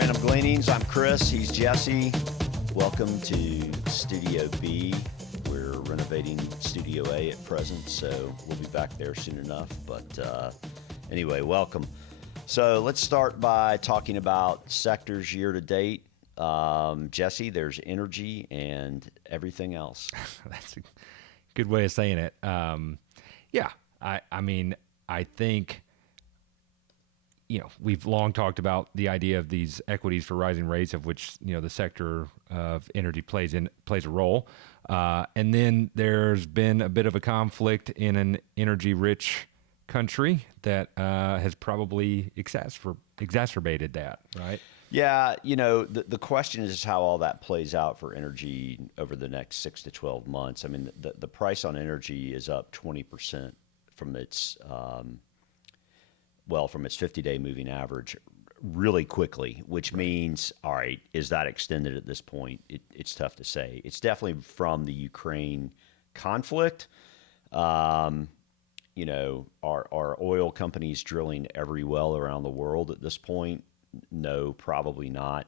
Random Gleanings. I'm Chris. He's Jesse. Welcome to Studio B. We're renovating Studio A at present, so we'll be back there soon enough. But anyway, welcome. So let's start by talking about sectors year to date. Jesse, there's energy and everything else. That's a good way of saying it. I think, we've long talked about the idea of these equities for rising rates, of which, the sector of energy plays a role. And then there's been a bit of a conflict in an energy-rich country that has probably exacerbated that, right? Yeah, the question is how all that plays out for energy over the next 6 to 12 months. I mean, the price on energy is up 20% from its from its 50-day moving average really quickly, which means, all right, is that extended at this point? It's tough to say. It's definitely from the Ukraine conflict. Are oil companies drilling every well around the world at this point? No, probably not.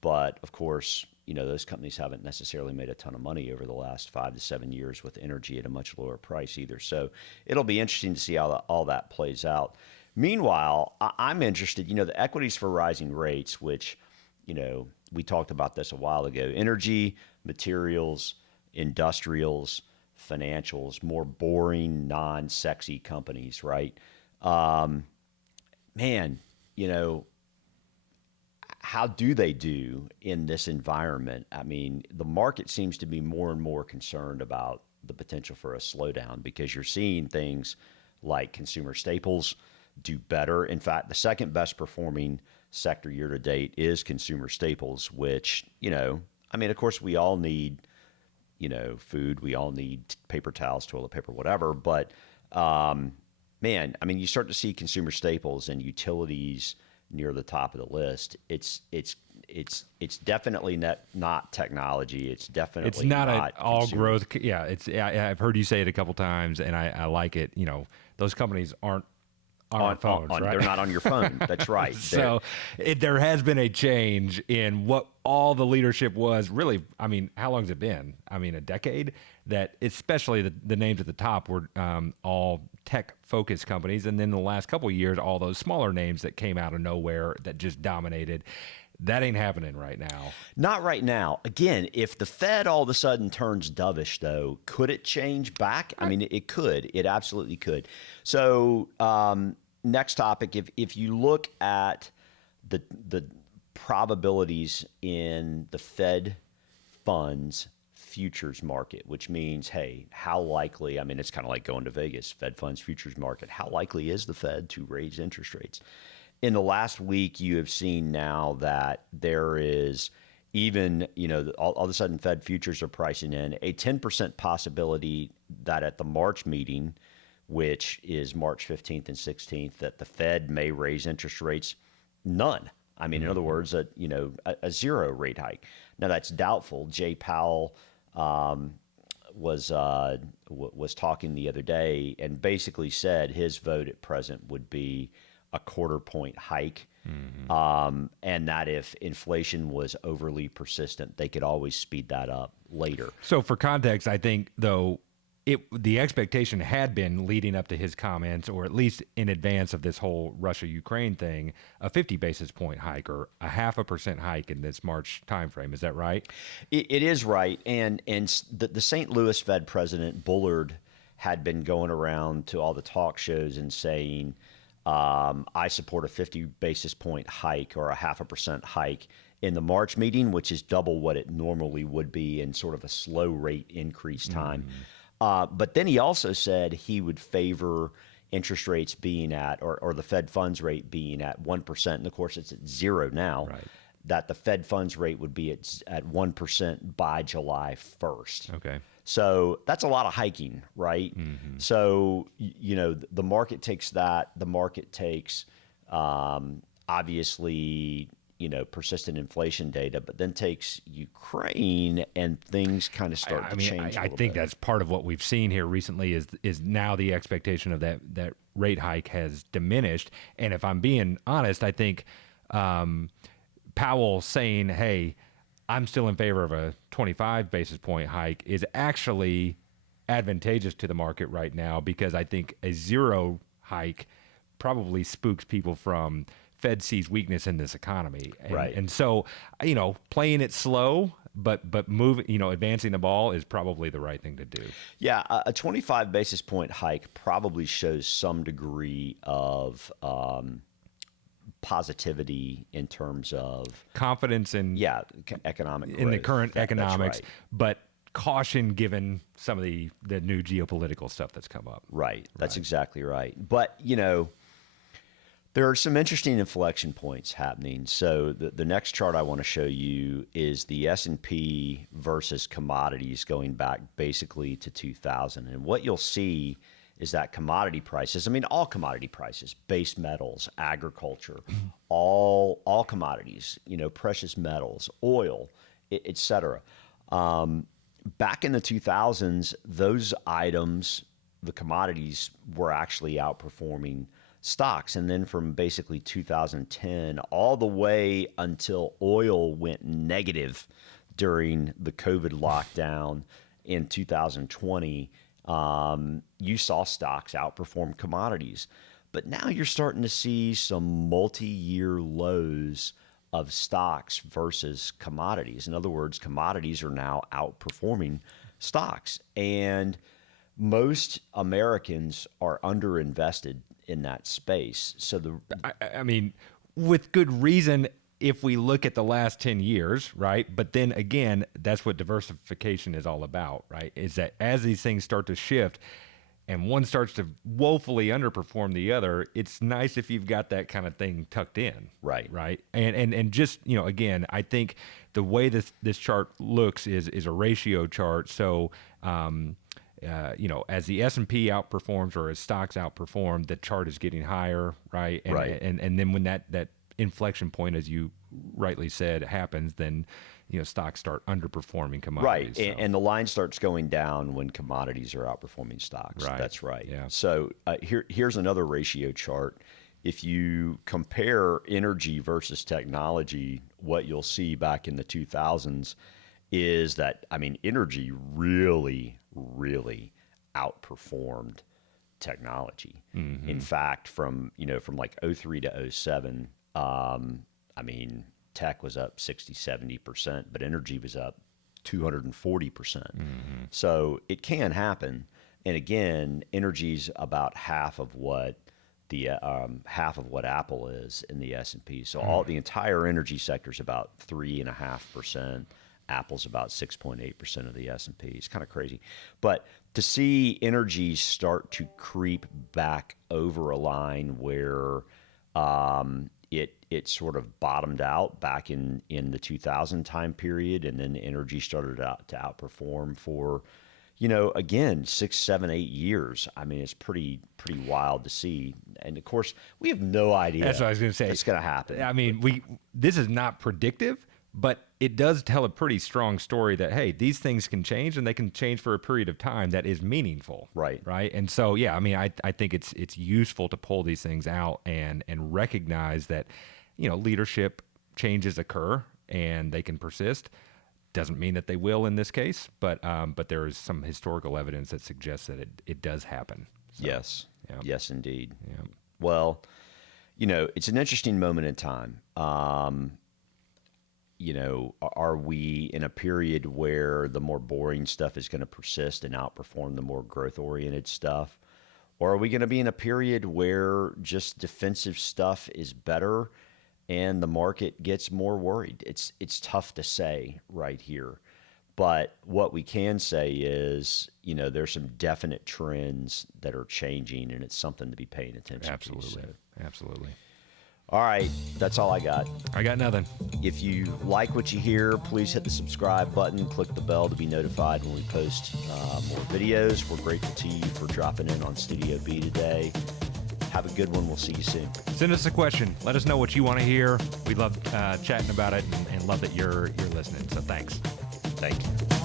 But of course, those companies haven't necessarily made a ton of money over the last 5 to 7 years with energy at a much lower price either. So it'll be interesting to see how all that plays out. Meanwhile, I'm interested, the equities for rising rates, which, we talked about this a while ago, energy, materials, industrials, financials, more boring, non-sexy companies, right? How do they do in this environment? I mean, the market seems to be more and more concerned about the potential for a slowdown because you're seeing things like consumer staples do better. In fact, the second best performing sector year to date is consumer staples, which, of course we all need, food, we all need paper towels, toilet paper, whatever. But you start to see consumer staples and utilities near the top of the list. It's definitely not technology. It's definitely not an all consumer growth. Yeah, I've heard you say it a couple times, and I like it. Those companies aren't on our phones, right? They're not on your phone. That's right. So there has been a change in what all the leadership was. Really, how long has it been? A decade? That especially the names at the top were all tech-focused companies. And then in the last couple of years, all those smaller names that came out of nowhere that just dominated. That ain't happening right now. Not right now. Again, if the Fed all of a sudden turns dovish, though, could it change back? It could. It absolutely could. So next topic, if you look at the probabilities in the Fed funds futures market, which means, hey, how likely, it's kind of like going to Vegas, Fed funds futures market, how likely is the Fed to raise interest rates? In the last week, you have seen now that there is even, all of a sudden Fed futures are pricing in a 10% possibility that at the March meeting, which is March 15th and 16th, that the Fed may raise interest rates. None. In other words, a zero rate hike. Now that's doubtful. Jay Powell was talking the other day and basically said his vote at present would be a 1/4 point hike. And that if inflation was overly persistent, they could always speed that up later. So for context, I think, though, the expectation had been leading up to his comments, or at least in advance of this whole Russia-Ukraine thing, a 50 basis point hike or a 0.5% hike in this March timeframe. Is that right? It is right. And the St. Louis Fed president, Bullard, had been going around to all the talk shows and saying, I support a 50 basis point hike or a 0.5% hike in the March meeting, which is double what it normally would be in sort of a slow rate increase time. But then he also said he would favor interest rates being at, or the Fed funds rate being at 1%. And of course, it's at zero now. Right. That the Fed funds rate would be at 1% by July 1st. Okay. So that's a lot of hiking, right? So, the market takes that. The market takes, obviously, persistent inflation data, but then takes Ukraine and things kind of start to change. I think that's part of what we've seen here recently is now the expectation of that rate hike has diminished. And if I'm being honest, I think Powell saying, hey, I'm still in favor of a 25 basis point hike is actually advantageous to the market right now, because I think a zero hike probably spooks people from Fed sees weakness in this economy. Right. And so, playing it slow, but moving, advancing the ball is probably the right thing to do. Yeah, a 25 basis point hike probably shows some degree of positivity in terms of Confidence in economic growth. in the current That's economics, right. but caution given some of the new geopolitical stuff that's come up. Right. That's exactly right. But, there are some interesting inflection points happening. So the next chart I want to show you is the S&P versus commodities going back basically to 2000. And what you'll see is that commodity prices, all commodity prices, base metals, agriculture, all commodities, precious metals, oil, et cetera. Back in the 2000s, those items, the commodities, were actually outperforming stocks. And then from basically 2010 all the way until oil went negative during the COVID lockdown in 2020, you saw stocks outperform commodities. But now you're starting to see some multi-year lows of stocks versus commodities. In other words, commodities are now outperforming stocks. And most Americans are underinvested in that space. So with good reason, if we look at the last 10 years, right? But then again, that's what diversification is all about, right? Is that as these things start to shift and one starts to woefully underperform the other, it's nice if you've got that kind of thing tucked in. Right. Right. And just, again, I think the way this chart looks is a ratio chart. So, as the S&P outperforms or as stocks outperform, the chart is getting higher, right? And then when that inflection point, as you rightly said, happens, then stocks start underperforming commodities. Right, and the line starts going down when commodities are outperforming stocks. Right. That's right. Yeah. So here's another ratio chart. If you compare energy versus technology, what you'll see back in the 2000s is that, energy really, really outperformed technology. Mm-hmm. In fact, from like 03 to 07, tech was up 60-70%, but energy was up 240%. Mm-hmm. So it can happen. And again, energy's about half of what Apple is in the S&P. So the entire energy sector is about 3.5%. Apple's about 6.8% of the S&P. It's kind of crazy. But to see energy start to creep back over a line where it sort of bottomed out back in the 2000 time period, and then energy started to outperform for, again, 6, 7, 8 years. It's pretty wild to see. And of course, we have no idea. That's what I was going to say. It's going to happen. This is not predictive, but it does tell a pretty strong story that, hey, these things can change, and they can change for a period of time that is meaningful. Right. Right. And so, I think it's useful to pull these things out and recognize that, leadership changes occur and they can persist. Doesn't mean that they will in this case, but there is some historical evidence that suggests that it does happen. So, yes. Yeah. Yes, indeed. Yeah. Well, it's an interesting moment in time. Are we in a period where the more boring stuff is going to persist and outperform the more growth-oriented stuff? Or are we going to be in a period where just defensive stuff is better and the market gets more worried? It's tough to say right here. But what we can say is, there's some definite trends that are changing, and it's something to be paying attention Absolutely. to. So. Absolutely. All right, that's all I got. I got nothing. If you like what you hear, please hit the subscribe button, click the bell to be notified when we post more videos. We're grateful to you for dropping in on Studio B today. Have a good one. We'll see you soon. Send us a question. Let us know what you want to hear. We love chatting about it and love that you're listening. So thanks. Thank you.